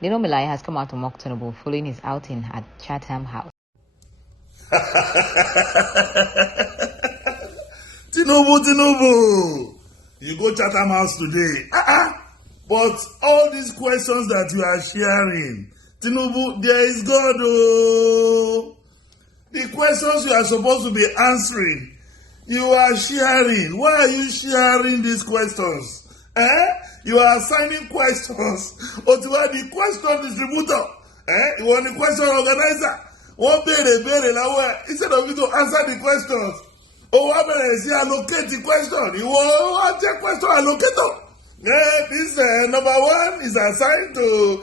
Dino Melaye has come out to mock Tinubu following his outing at Chatham House. Tinubu, you go Chatham House today. But all these questions that you are sharing, Tinubu, there is God. Oh. The questions you are supposed to be answering, you are sharing. Why are you sharing these questions? You are assigning questions. Or to the question distributor. You want the question organizer. One beere instead of you to answer the questions. One beere allocate the question. You want the question allocator. This number 1 is assigned to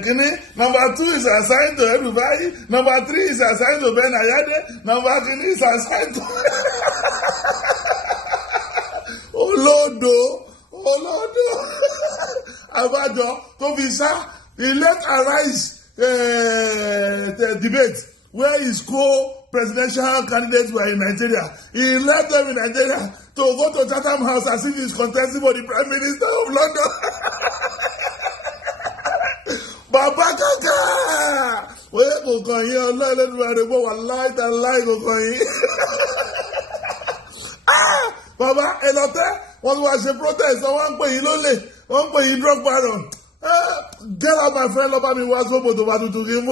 Kini. Number 2 is assigned to Edubai. Number 3 is assigned to Ben Ayade. Number Kini is assigned to Olodo. Abajo, Tovisa, he let arise the debate where his co-presidential candidates were in Nigeria. He led them in Nigeria to go to Chatham House as if he's contesting for the Prime Minister of London. Baba Kaka! Where go going here? Let go one light and light go going. Baba, Elote, one was a protest. One pay lole, one pay drug baron. Get out, my friend. Love me was go to give.